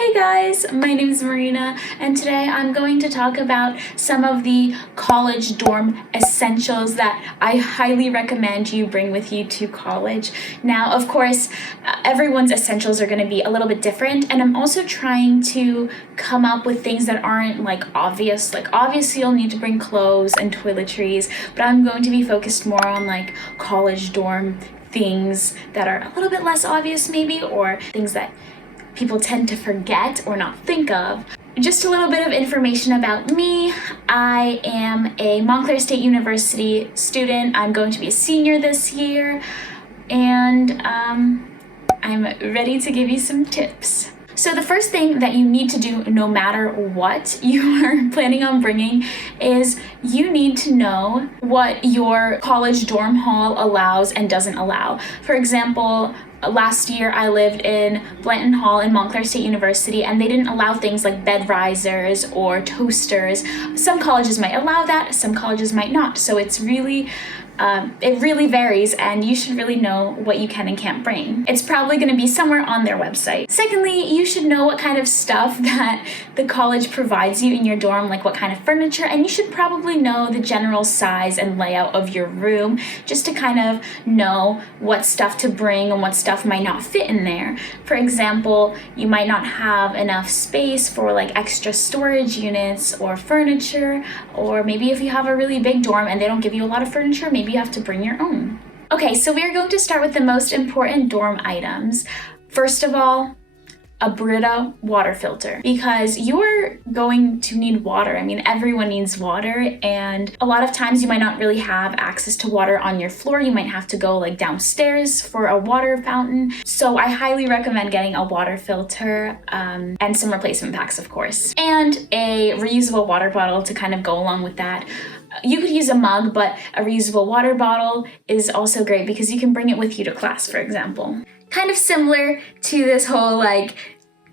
Hey guys, my name is Marina, and today I'm going to talk about some of the college dorm essentials that I highly recommend you bring with you to college. Now, of course, everyone's essentials are going to be a little bit different, and I'm also trying to come up with things that aren't obvious. Obviously you'll need to bring clothes and toiletries, but I'm going to be focused more on college dorm things that are a little bit less obvious maybe, or things that people tend to forget or not think of. Just a little bit of information about me. I am a Montclair State University student. I'm going to be a senior this year, and I'm ready to give you some tips. So the first thing that you need to do no matter what you are planning on bringing is you need to know what your college dorm hall allows and doesn't allow. For example, last year I lived in Blanton Hall in Montclair State University, and they didn't allow things like bed risers or toasters. Some colleges might allow that, some colleges might not. So it really varies, and you should really know what you can and can't bring. It's probably going to be somewhere on their website. Secondly, you should know what kind of stuff that the college provides you in your dorm, like what kind of furniture, and you should probably know the general size and layout of your room, just to kind of know what stuff to bring and what stuff might not fit in there. For example, you might not have enough space for extra storage units or furniture, or maybe if you have a really big dorm and they don't give you a lot of furniture, maybe you have to bring your own. Okay, so we are going to start with the most important dorm items. First of all, a Brita water filter, because you're going to need water. I mean, everyone needs water, and a lot of times you might not really have access to water on your floor. You might have to go downstairs for a water fountain. So I highly recommend getting a water filter and some replacement packs, of course, and a reusable water bottle to kind of go along with that. You could use a mug, but a reusable water bottle is also great because you can bring it with you to class, for example. Kind of similar to this whole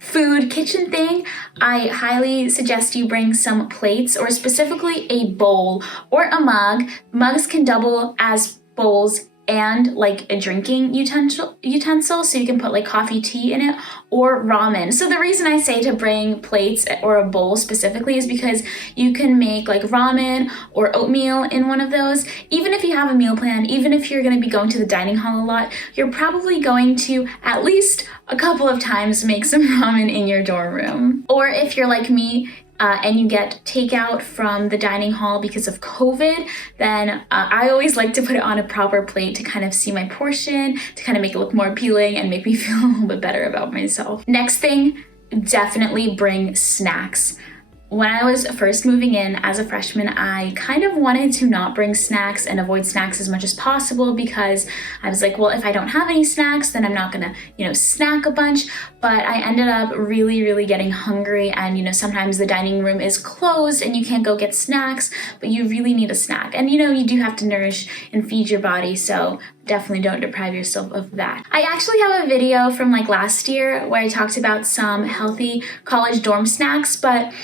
food kitchen thing, I highly suggest you bring some plates, or specifically a bowl or a mug. Mugs can double as bowls and a drinking utensil, so you can put coffee, tea in it, or ramen. So the reason I say to bring plates or a bowl specifically is because you can make ramen or oatmeal in one of those. Even if you have a meal plan, even if you're going to be going to the dining hall a lot, you're probably going to at least a couple of times make some ramen in your dorm room. Or if you're like me, and you get takeout from the dining hall because of COVID, then I always like to put it on a proper plate to kind of see my portion, to kind of make it look more appealing and make me feel a little bit better about myself. Next thing, definitely bring snacks. When I was first moving in as a freshman, I kind of wanted to not bring snacks and avoid snacks as much as possible, because I was like, well, if I don't have any snacks, then I'm not gonna, snack a bunch. But I ended up really getting hungry, and sometimes the dining room is closed and you can't go get snacks, but you really need a snack. And you do have to nourish and feed your body, so definitely don't deprive yourself of that. I actually have a video from last year where I talked about some healthy college dorm snacks, but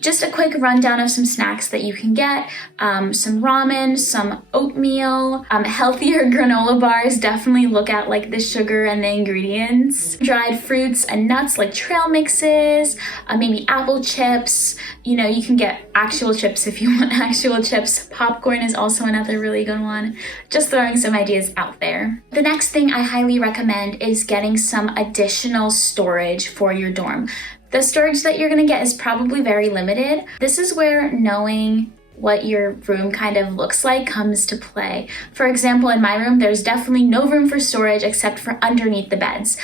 just a quick rundown of some snacks that you can get. Some ramen, some oatmeal, healthier granola bars. Definitely look at the sugar and the ingredients. Dried fruits and nuts like trail mixes, maybe apple chips. You can get actual chips if you want actual chips. Popcorn is also another really good one. Just throwing some ideas out there. The next thing I highly recommend is getting some additional storage for your dorm. The storage that you're gonna get is probably very limited. This is where knowing what your room kind of looks like comes to play. For example, in my room, there's definitely no room for storage except for underneath the beds.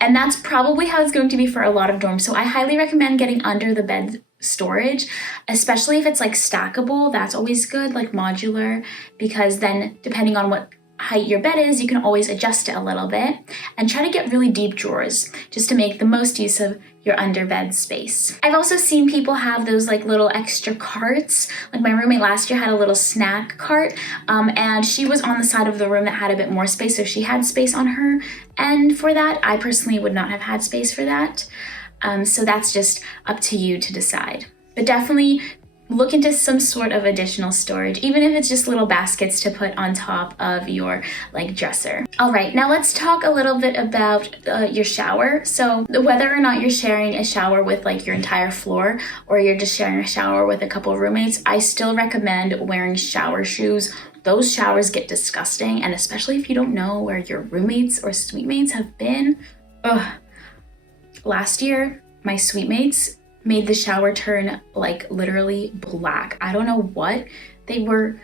And that's probably how it's going to be for a lot of dorms. So I highly recommend getting under the bed storage, especially if it's stackable. That's always good, modular, because then depending on what height your bed is, you can always adjust it a little bit. And try to get really deep drawers just to make the most use of your underbed space. I've also seen people have those little extra carts. My roommate last year had a little snack cart, and she was on the side of the room that had a bit more space, so she had space on her. And for that, I personally would not have had space for that. So that's just up to you to decide. But definitely look into some sort of additional storage, even if it's just little baskets to put on top of your like dresser. All right, now let's talk a little bit about your shower. So whether or not you're sharing a shower with like your entire floor or you're just sharing a shower with a couple of roommates, I still recommend wearing shower shoes. Those showers get disgusting, and especially if you don't know where your roommates or suite mates have been. Ugh. Last year, my suite mates made the shower turn like literally black. I don't know what they were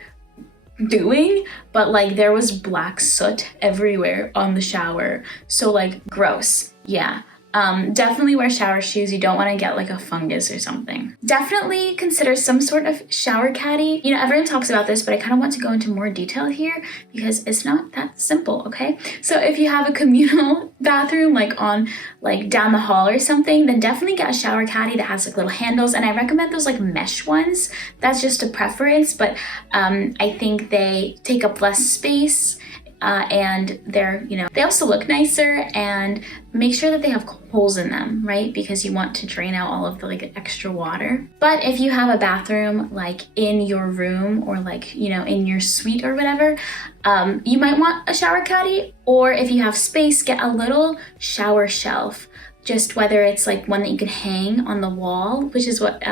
doing, but like there was black soot everywhere on the shower. So like gross. Yeah. Definitely wear shower shoes. You don't want to get like a fungus or something. Definitely consider some sort of shower caddy. You know, everyone talks about this, but I kind of want to go into more detail here because it's not that simple, okay? So if you have a communal bathroom like down the hall or something, then definitely get a shower caddy that has like little handles, and I recommend those like mesh ones. That's just a preference, but I think they take up less space. And they're, you know, they also look nicer, and make sure that they have holes in them, right? Because you want to drain out all of the like extra water. But if you have a bathroom like in your room or like, you know, in your suite or whatever, you might want a shower caddy, or if you have space, get a little shower shelf. Just whether it's like one that you can hang on the wall, which is what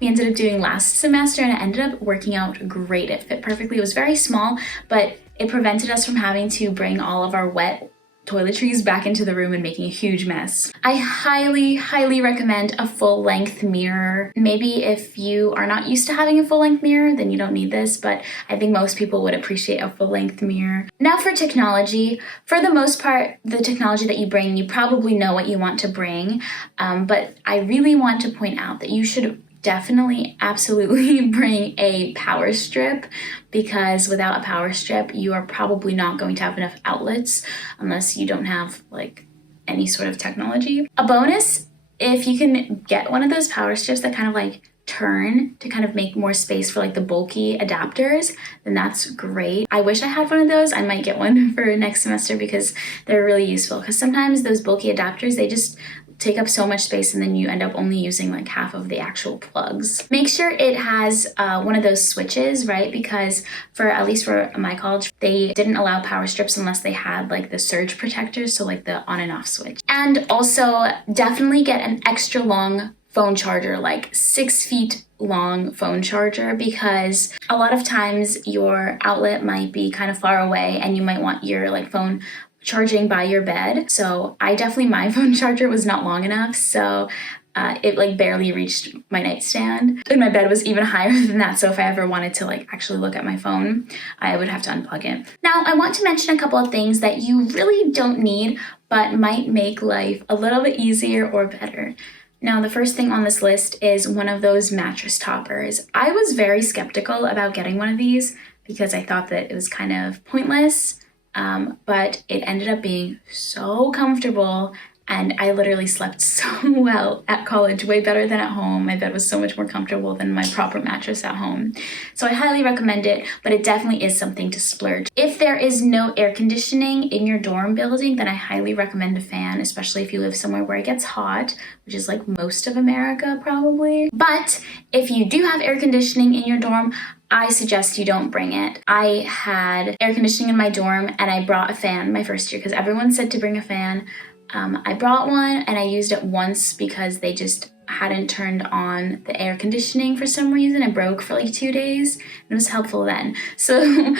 we ended up doing last semester, and it ended up working out great. It fit perfectly. It was very small, but it prevented us from having to bring all of our wet toiletries back into the room and making a huge mess. I highly, highly recommend a full-length mirror. Maybe if you are not used to having a full-length mirror, then you don't need this, but I think most people would appreciate a full-length mirror. Now for technology. For the most part, the technology that you bring, you probably know what you want to bring, but I really want to point out that you should definitely, absolutely bring a power strip, because without a power strip, you are probably not going to have enough outlets unless you don't have like any sort of technology. A bonus, if you can get one of those power strips that kind of like turn to kind of make more space for like the bulky adapters, then that's great. I wish I had one of those. I might get one for next semester because they're really useful, because sometimes those bulky adapters, they just take up so much space and then you end up only using like half of the actual plugs. Make sure it has one of those switches, right? Because at least for my college, they didn't allow power strips unless they had like the surge protectors, so like the on and off switch. And also definitely get an extra long phone charger, like 6 feet long phone charger, because a lot of times your outlet might be kind of far away and you might want your like phone charging by your bed. So my phone charger was not long enough, so it like barely reached my nightstand, and my bed was even higher than that, so if I ever wanted to like actually look at my phone, I would have to unplug it. Now I want to mention a couple of things that you really don't need but might make life a little bit easier or better. Now, the first thing on this list is one of those mattress toppers. I was very skeptical about getting one of these because I thought that it was kind of pointless, but it ended up being so comfortable, and I literally slept so well at college, way better than at home. My bed was so much more comfortable than my proper mattress at home. So I highly recommend it, but it definitely is something to splurge. If there is no air conditioning in your dorm building, then I highly recommend a fan, especially if you live somewhere where it gets hot, which is like most of America probably. But if you do have air conditioning in your dorm, I suggest you don't bring it. I had air conditioning in my dorm and I brought a fan my first year because everyone said to bring a fan. I brought one and I used it once because they just hadn't turned on the air conditioning for some reason. It broke for like 2 days. It was helpful then. So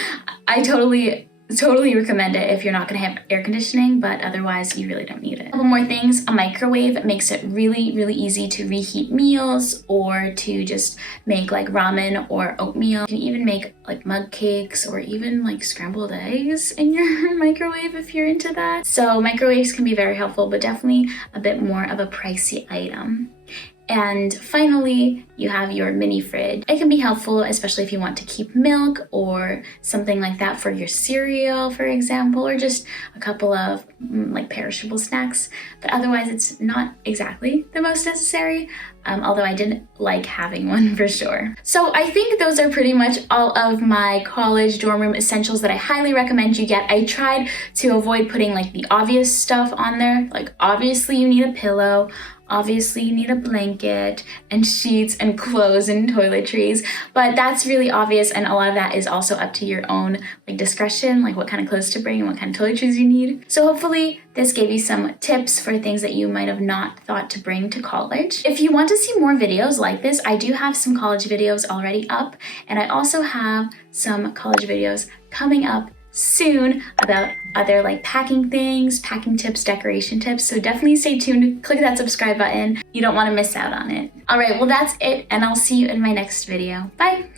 I totally recommend it if you're not gonna have air conditioning, but otherwise you really don't need it. A couple more things. A microwave makes it really, really easy to reheat meals or to just make like ramen or oatmeal. You can even make like mug cakes or even like scrambled eggs in your microwave if you're into that. So microwaves can be very helpful, but definitely a bit more of a pricey item. And finally, you have your mini fridge. It can be helpful, especially if you want to keep milk or something like that for your cereal, for example, or just a couple of like perishable snacks. But otherwise, it's not exactly the most necessary, although I did like having one for sure. So I think those are pretty much all of my college dorm room essentials that I highly recommend you get. I tried to avoid putting like the obvious stuff on there. Like obviously you need a pillow. Obviously you need a blanket and sheets and clothes and toiletries, but that's really obvious, and a lot of that is also up to your own discretion, like what kind of clothes to bring and what kind of toiletries you need. So hopefully this gave you some tips for things that you might have not thought to bring to college. If you want to see more videos like this, I do have some college videos already up, and I also have some college videos coming up soon about other packing things, packing tips, decoration tips. So definitely stay tuned, click that subscribe button. You don't want to miss out on it. All right, well that's it, and I'll see you in my next video. Bye.